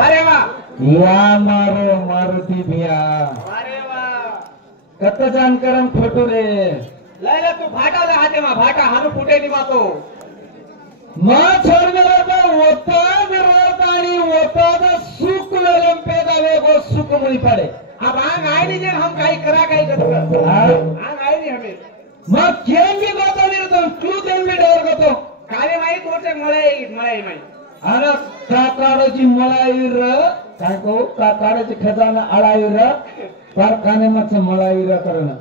अरे वा या मारो मारुती भिया अरे वा कत जानकरम खोटू रे लय तू भाटाला हाते मा भाटा हानु फुटे निवातो छोड़ आणि होता सुख पेदा वेगो सुख मुनी पडे अब आंग आए नहीं जन हम काही करा काही करत आंग आए नहीं हमें मग केम भी गोतो नहीं तो क्लू देन भी डर गोतो काले माई तोटे मलाई माई अरे काकाडोची मलाई र काय को काकाडोची खजाना अळाई र कारखाने मच मलाई र करणं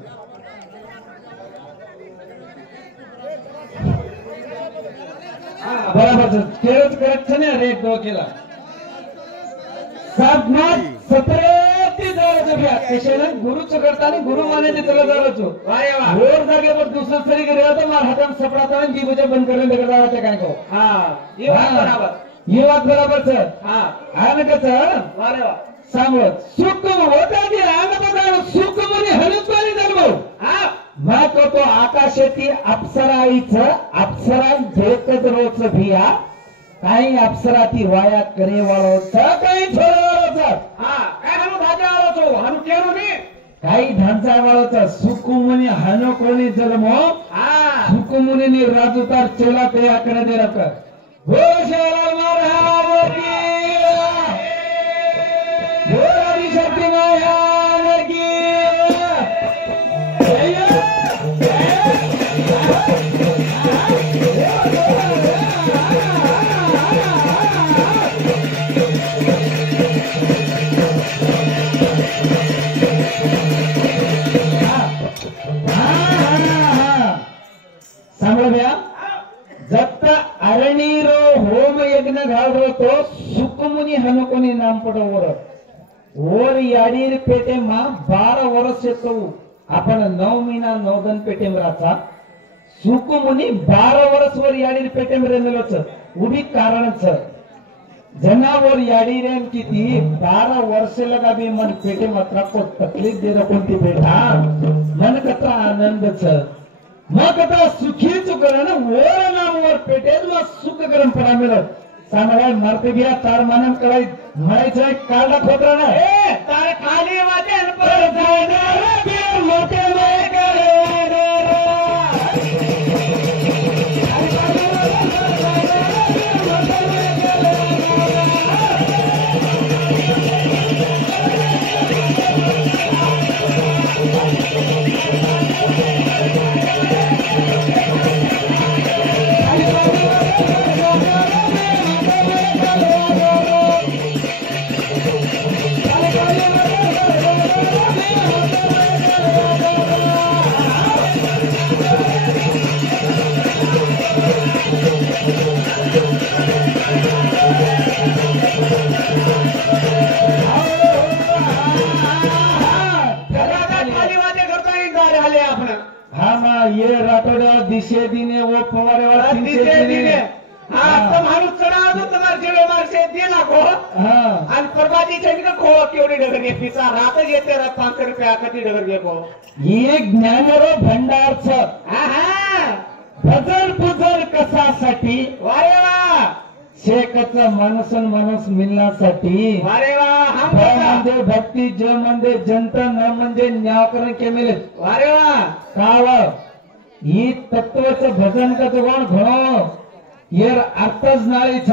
बराबर खेळच करत छे ने रेट दो केला साबनाथ 17 ती जायचं बिया पेशेने गुरुच करताना गुरु माने ते चला जायचो अरे वा रोड जागे पर दुसरा सरी करे तो मार हातम सपडाता आणि जी बजे बंद करले लगा जाते काय को हां ये बात बराबर छ हां आने कच अरे वा सांगत सुख होता की आग बघा सुख म्हणे हलूच पाणी धर्म हां मा तो आकाशाती अप्सराईचं अप्सरा झेकत रोज भिया काही अप्सराती वाया करे वाळोच काही छोडवाळोच हां काय हम भाजा वाळोच हम केरू नी काही धांचा वाळोच सुकुमुनी हनो कोणी जन्मो हां सुकुमुनी राजुतार चोला ते आकडे दे रक घोषाला महाराज की घोरारी शक्ती महाराज की जप्त अरणीरो होम यज्ञ घालरो तो सुकमुनी हनुकोनी नाम पडो ओर याडीर पेटे मा 12 वर्ष तो आपण 9 महिना 9 दिन पेटे मराचा सुकमुनी 12 वर्ष वर याडीर पेटे मरेलोच उभी कारणच जनावर याडीरेन किती 12 वर्ष लगा भी मन पेटे मात्रा को तकलीफ दे कोणती बेटा मन कथा आनंदच मग आता सुखीच करण वर नामवर पेटेल व सुख करण पडा मिळत सांगाय मारते बिया तार मानन कराय म्हणायचं काढला खोटरा ना ए तार खाली वाटे पर जाणार बे मोठे ये राठोड्या दिशे दिने वो फवारेवाला दिशे दिने हां माणूस चढा दो तुम्हाला जेवे मारसे दिला को हां आणि परवादी चंद को केवढी डगर घेतलीचा रातच येते 500 रुपया कधी डगर घेको ये ज्ञानरो भंडार छ हां भजन पूजन कशासाठी वारे वा शेकच माणसन माणूस मिळण्यासाठी वारे वा हम म्हणजे भक्ती ज म्हणजे जनता न म्हणजे न्यायकरण केले वारे वा काव ही तत्वचं भजन का कोण घणो येर अर्थच नाळी छ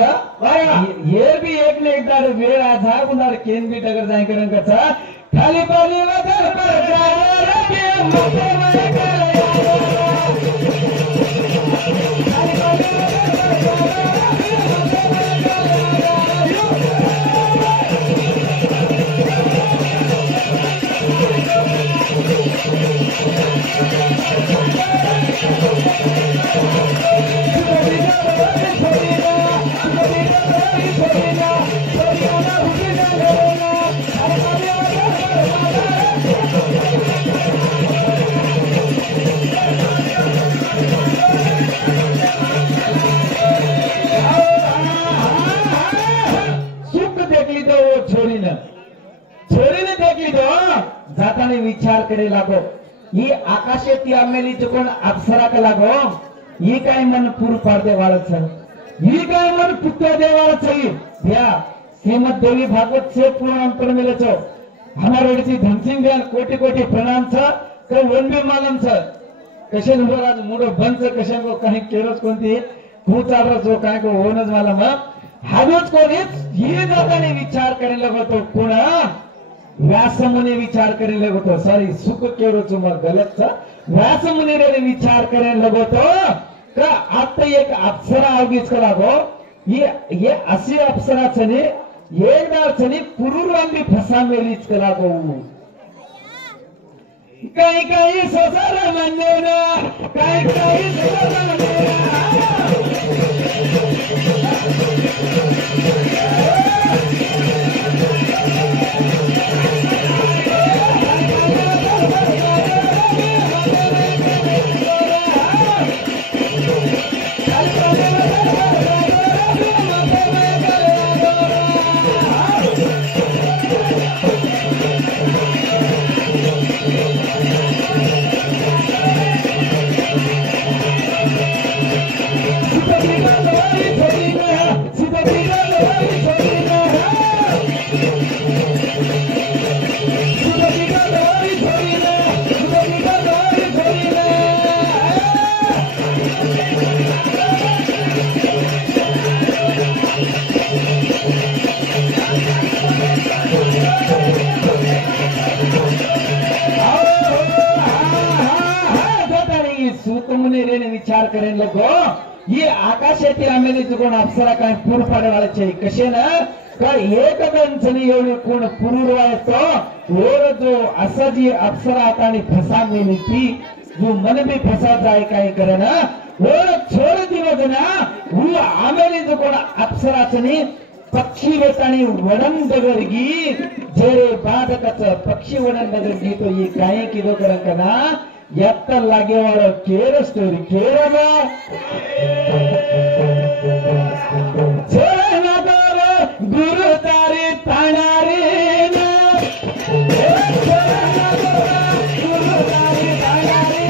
येर भी एक ने एकदा वेळ आधा गुनार केन भी डगर जाय करन का खाली पाली वदर पर जाय रे मोठे वय करे जाताना विचार करे लागो ही आकाशाती आमेली कोण अप्सरा का लागो ही काय मन पूर पाडते वाळच ही काय मन पुत्र देवाळच या श्रीमद देवी भागवत से पुराण मिले छो हमारे धनसिंह बयान कोटि कोटि प्रणाम छ क वनबे मालम छ कशे आज मुडो बंद छ कशे को काही केरोच कोणती खूचार जो काय को होनच मला मग हाजोच कोणीच हे जाताने विचार करायला लागतो कोणा व्यासमुने विचार करायला लागतो सॉरी सुख केरोच मग गलत छ व्यासमुने रे विचार करायला लागतो का आता एक अप्सरा आवगीच करा गो ये अशी अप्सरा छने एकदा छने पुरुरवांबी फसा मेलीच करा गो काही काही सोसार म्हणले ना काही काही सोसार म्हणले विचार करेन लोक ये आकाशातील आम्ही कोण अप्सरा काय पूर पाडवायचे कसे ना का एक गंचनी एवढे कोण पुरुरवायचो और जो असा जी अप्सरा आता आणि फसा मेली ती जो मन भी फसा जाय काय करे ना और छोड़ दिवस ना वो आम्ही जो कोण अप्सराचनी पक्षी वेतानी वडन दगरगी जेरे बाधकच पक्षी वडन दगरगी तो ये काय किलो करकना ಎತ್ತ ಲಾಗೆವಾಳ ಕೇರ ಸ್ಟೋರಿ ಕೇರನ ಜಯನಗರ ಗುರು ತಾರಿ ತಾಣಾರಿ ಗುರು ತಾರಿ ತಾಣಾರಿ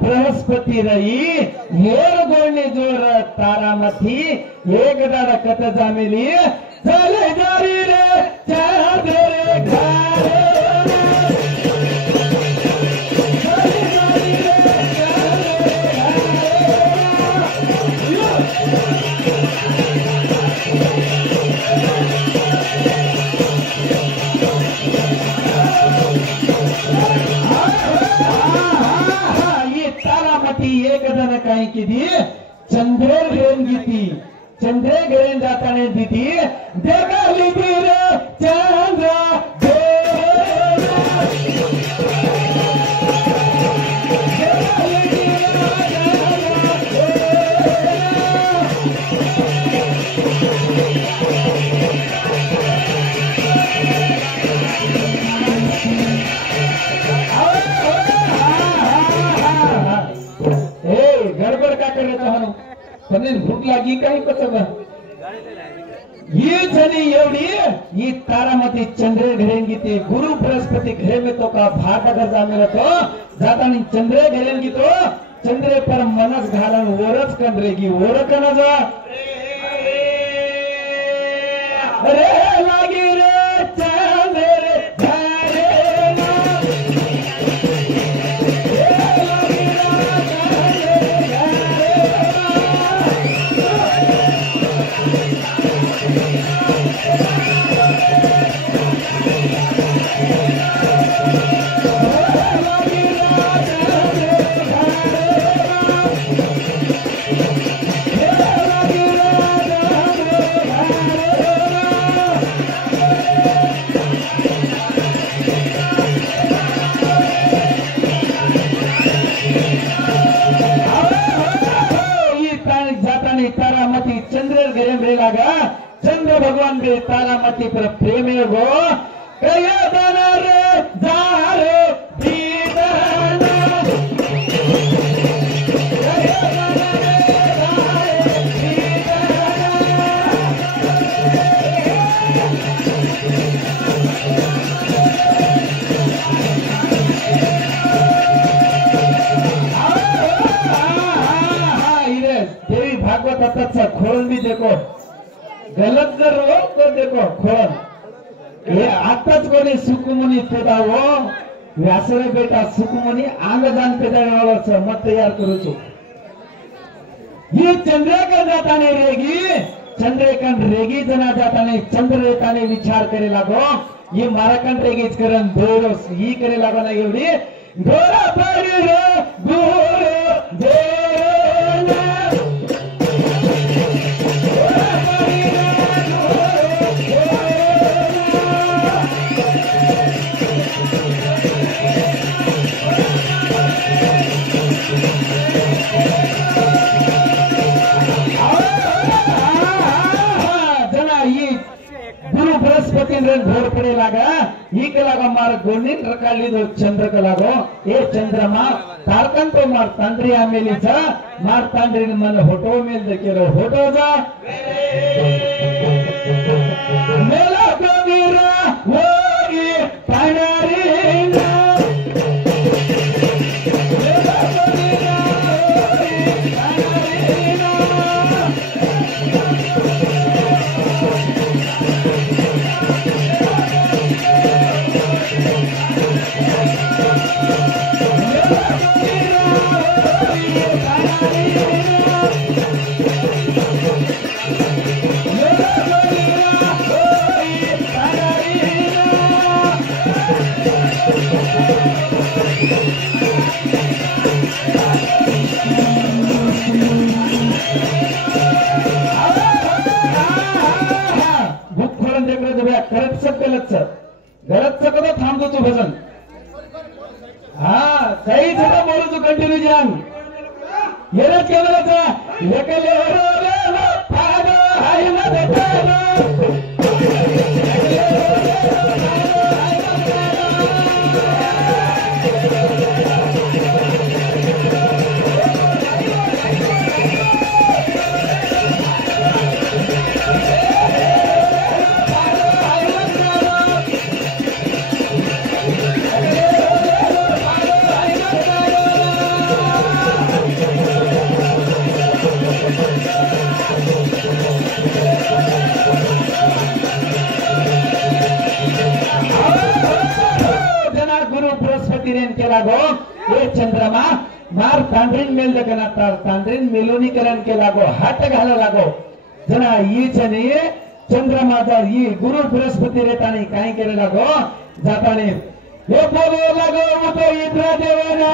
बृहस्पति रही गोळणी जोर तारामथी एक दादा कथ जामेली चले जारी रे चार रे घारे काय किती चंद्रे घेऊन घेती चंद्रे घेऊन जाताना दिती देगाली रे चंद्र भूक लागी काही कसं ये जनी एवढी ही तारामती चंद्रे घरेंगी ते गुरु बृहस्पति घरे में तो का भाट अगर जामेला तो जातानी चंद्रे घरेंगी तो चंद्रे पर मनस घालन ओरच कंद्रेगी ओर कना जा अरे लागी रे चंद्रे घरे करें रे लागा चंद्र भगवान बे तारामती पर प्रेम गो कया दाना रे जारे दीदाना कया दाना रे जारे दीदाना देवी भागवत आता खोल भी देखो गलत जर हो तो देखो खोल हे आताच कोणी सुकुमुनी पेदावो व्यासरे बेटा सुकुमुनी आंगदान पेदावळच मत तयार करूचो ये चंद्रका जाताने रेगी चंद्रकन रेगी जना जाताने चंद्ररेताने विचार करे लागो ये माराकन रेगीच करन दोरोस ही करे लागो ना एवढी गोरा पारी रे गोरो देना घोर पड़े लागा ही के लागा मार गोनी रकाली दो चंद्र के लागो ए चंद्रमा तारकन तो मार तांड्री आमेली जा मार तांड्री मन होटो मेल देखे रो होटो जा मेला कबीरा होगी पानारी ना मेला कबीरा होगी पानारी ना गलत कदा थांबतो तू भजन हा सही झाला बोलू तू कंटिन्यू जान येरच केवलचा लेकले रो फाडो हाय मदतारो केला गो हे चंद्रमा मार तांड्रीन मेल देखना तार तांड्रीन मेलोनीकरण केला गो हात घाला लागो जना ईचने चंद्रमा जर ई गुरु बृहस्पती रेतानी काय केले लागो जाताने हे बोलो लागो उतो इंद्र देवना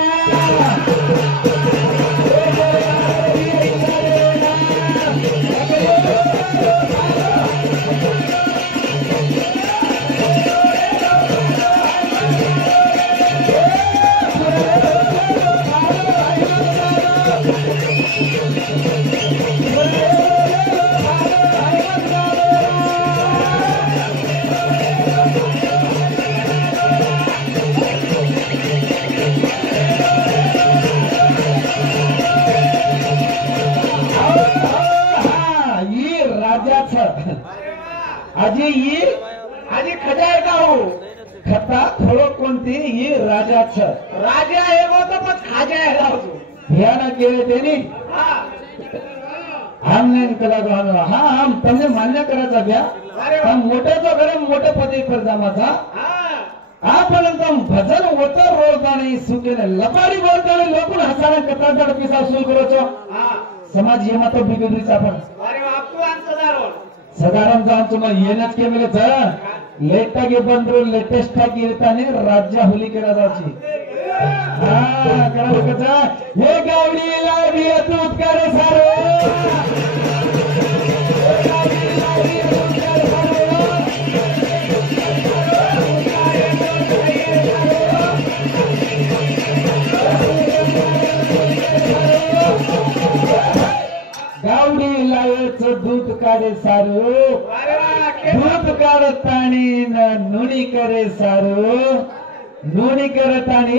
आजी ही आजी खजाय गाव खता थोडं कोणती ही राजाच राजा आहे तो पण खाजा आहे गाव ह्याना केले त्यांनी हमने कला हा हम તમને માન્ય करायचा घ्या पण मोठ्याचं घर मोठे पदी परजामाचा आपण भजन होत रोजदाणी सुकेने लपाडी बोलताना लोकून हसाना कथा दडपिसा सुरू करोचो समाज हे मात्र बिगडीचा पण अरे बापू आंतदारो सदाराम जान तुम्हाला येण्यात केले तर लेटागे बंदरू लेटेस्ट टाकी येताने राज्य होली केला जायची हा करा बघा हे गावडी लावी दूध कर सारो गावडी लावेचं दूध काढे सारू अरे वा, केस. दूध काढतानी नुणी करे सारू नुणी करतानी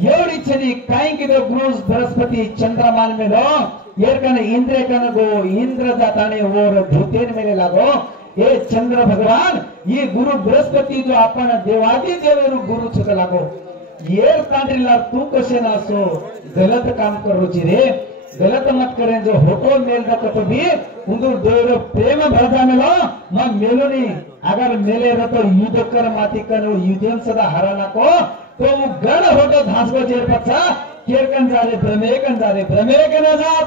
एवढी छनी काय की गुरु बृहस्पति चंद्रमान मेलो एरकन इंद्र कन गो इंद्र जाताने ओर धुतेन मेले लागो हे चंद्र भगवान ये गुरु बृहस्पति जो आपण देवादी देवेरु गुरु छक लागो येर तांड्रीला तू कसे नासो गलत काम करोची रे गलत मत करें जो होटो मेल तो भी उंदुर देवर प्रेम भरदा मेलो म मेलोनी अगर मेले रतो युद्ध कर माती कनो युद्धम सदा हराना को तो वो गण होटो धासको जेर पच्छा केरकन जारे भ्रमे के न जात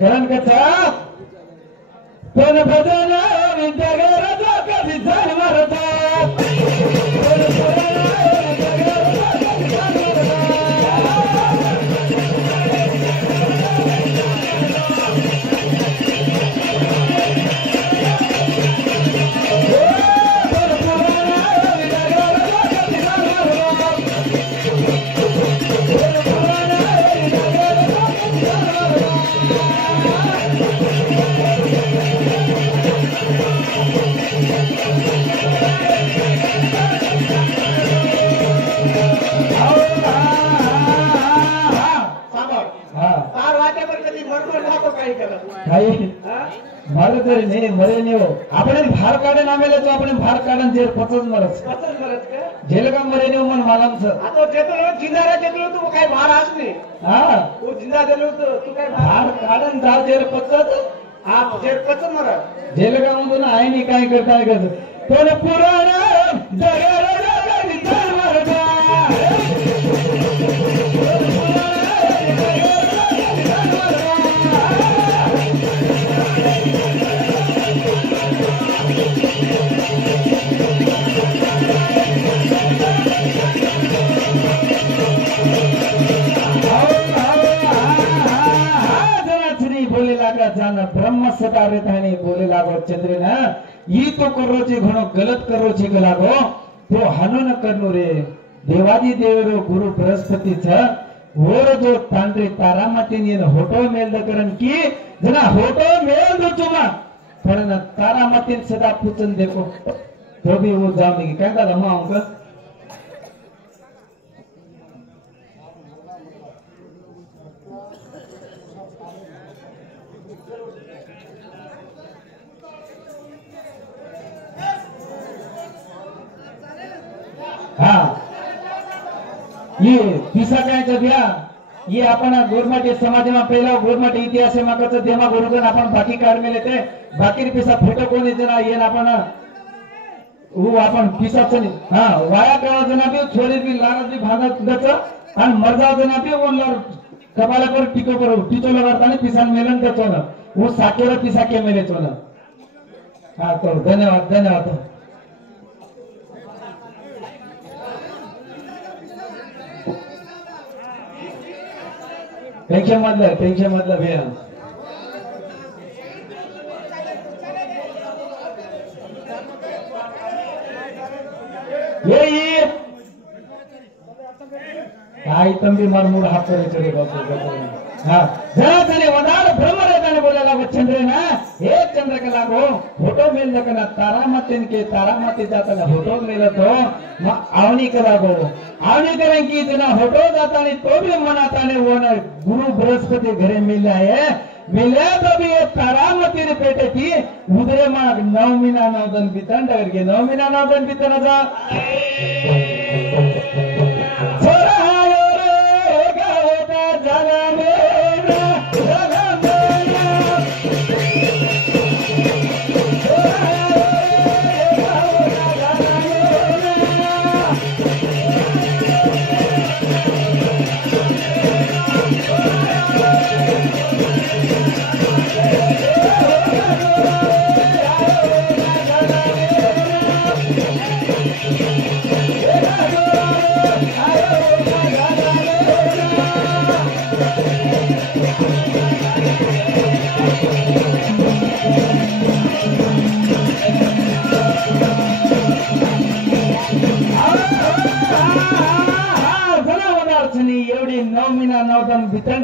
करण कच्छा पण भजन विद्यागर जो कधी जान मारता मारे तरी नाही मरे नाही हो आपण भार काढे नामेला तो आपण भार काढन जेर पचच मरच जेल का मरे नाही मन मालमच आता जेतलो जिंदारा जेतलो तू काय भार असली हां तू जिंदा देलो तू काय भार काढन जा जेर पचच हा जेर पचच मर जेल का मधून आहे नाही काय करताय गज पण पुराण जगर जगरी तर मरता बोले लागा जाना ब्रह्म सदा रहने बोले लागो चंद्र ना ये तो करो ची घणो गलत करो ची लागो तो हनो न करनो रे देवादी देवरो गुरु बृहस्पति छ और जो तांड्री तारामती ने होटो मेल दकरन की जना होटो मेल दो चुमा पण तारामती सदा पूछन देखो तो भी वो जाने की कहता रमा होगा हाँ ये पिसा काय जग्या ये आपण गोरमाटी समाज में पहिला गोरमाटी इतिहास में कच देमा गोरुगन आपण बाकी काढ में लेते बाकी पिसा फोटो कोणी जना येन आपण वो आपण पिसा चनी हां वाया करा जना भी छोरी भी लारत भी भागत दच आणि मरजा जना भी ओनर कपाला पर टिको पर टिचो लगातानी पिसान मेलन दचो ना वो साकेर पिसा के मेले चो ना हां तो धन्यवाद टेंशन मतलब भैया ये काय तंबी मार मूड हात करे चले हां जरा तने वदार ब्रह्म रहताने बोलेला चंद्र ना हे चंद्र के लागो फोटो मेल दकना तारामतीन के तारामती जाताना फोटो मेल तो आवनी के लागो आवनी करें की जना फोटो जाताने तो भी मनाताने वो ना गुरु बृहस्पति घरे मिला तो भी ये तारामती ने पेटे थी उधरे माग 9 महीना 9 दिन बीतन डगर के 9 महीना 9 दिन बीतन जा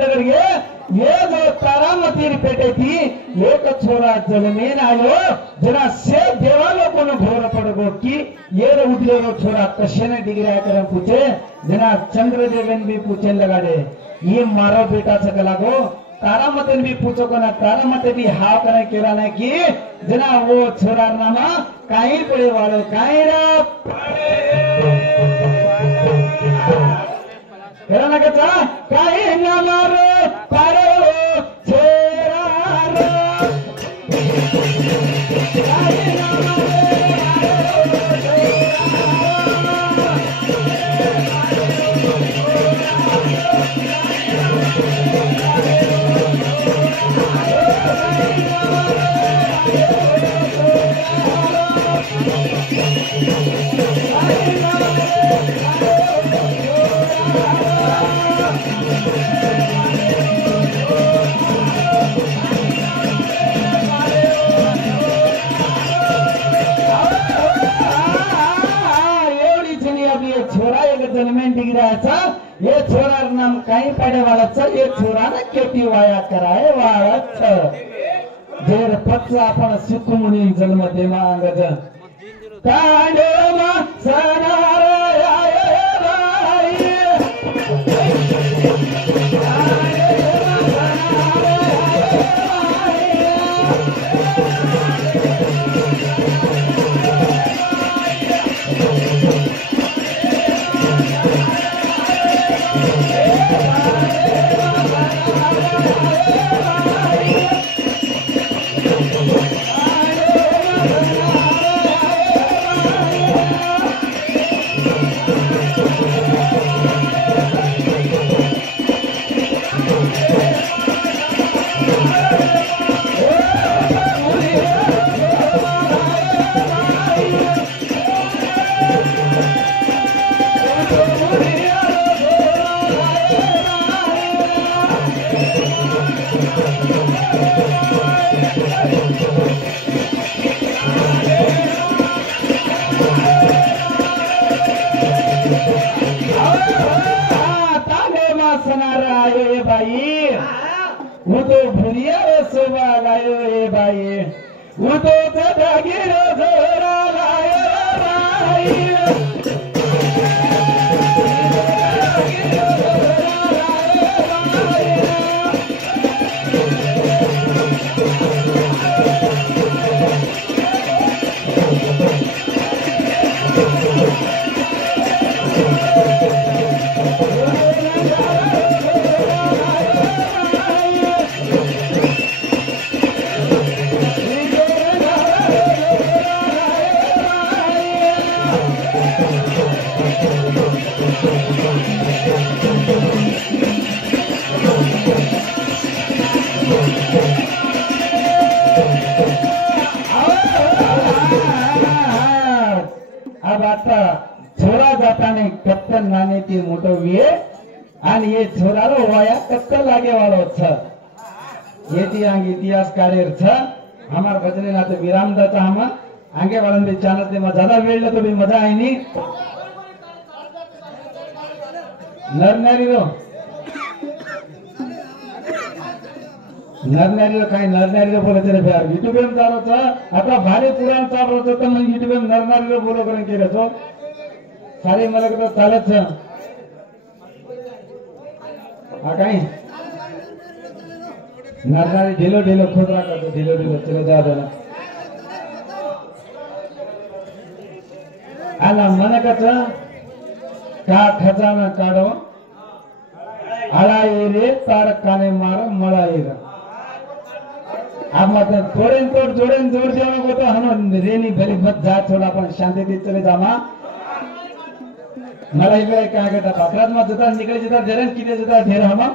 डगर घे ये जो तारामती पेटे थी एक छोरा जलमेन आयो जना से देवालो कोण घोर पडगो की ये उठलेलो छोरा कशेने डिग्री करन पूछे जना चंद्रदेवन भी पूछे लगाडे ये मारो बेटा सकला गो तारामती भी पूछो कोना तारामती भी हाव करे केरा ना की जना वो छोरा नामा काई पडे वालो काई रा केरा ना कचा काई ना मारो पारो छोरा रा काई ना मारो ये छोरा नाम काही पाडेवाळाचा ये छोराने केटी वाया कराय वाळाच जेर पक्ष आपण सुख मुनी जन्म दे मांगज कांडो मा सनार आय बाई वो तो भुरिया सोबा लायो ए बाई वो तो तगिरो जोरा लायो बाई अब आता छोरा जाताने कत्तल नाने ती मोटवीए आणि ये छोरारो वाया कत्तल लागे वालो छ येती आंग इतिहास कार्य छ हमार भजने ना तो विराम दाता हम आगे वालन भी चैनल ते में ज्यादा वेळ तो भी मजा आई नी नरनारी काही नरनारी बोलायचं रे यार युट्यूब एम चालू छ आता भारी पुराण चालू होतं तर मग युट्यूब एम नरनारी बोलो करून केलं तो सारे मला तर चालत छ हा काही नरनारी ढिलो ढिलो खोदरा करतो ढिलो ढिलो चलो जा दो आला मनकच का खजाना काढो आळा रे तार काने मार मला येरा आप मतलब जोड़ेन जोड़ जाओ को तो हम रेनी भरी मत जा थोड़ा अपन शांति से चले जामा मला इकडे काय करता पात्रात मत जता निकले जता धरण किती जता धेर हम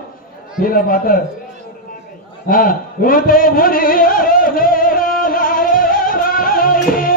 फिर बात हां वो तो भुरिया जोरा लाए भाई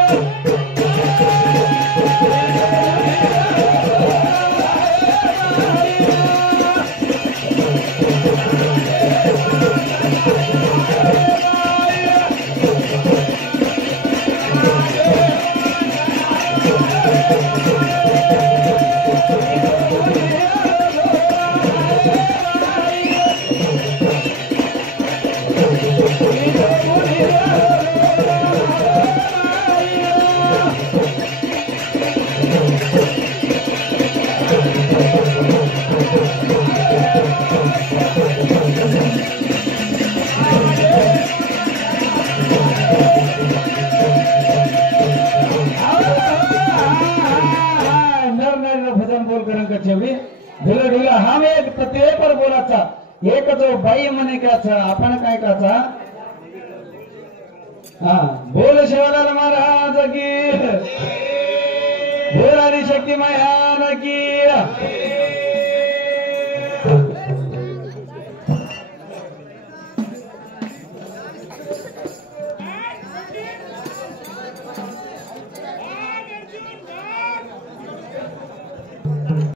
काचा एक जो बाई म्हणे काचा आपण काय काचा हा बोल शिवलाल महाराज की बोल आदिशक्ती महाराज की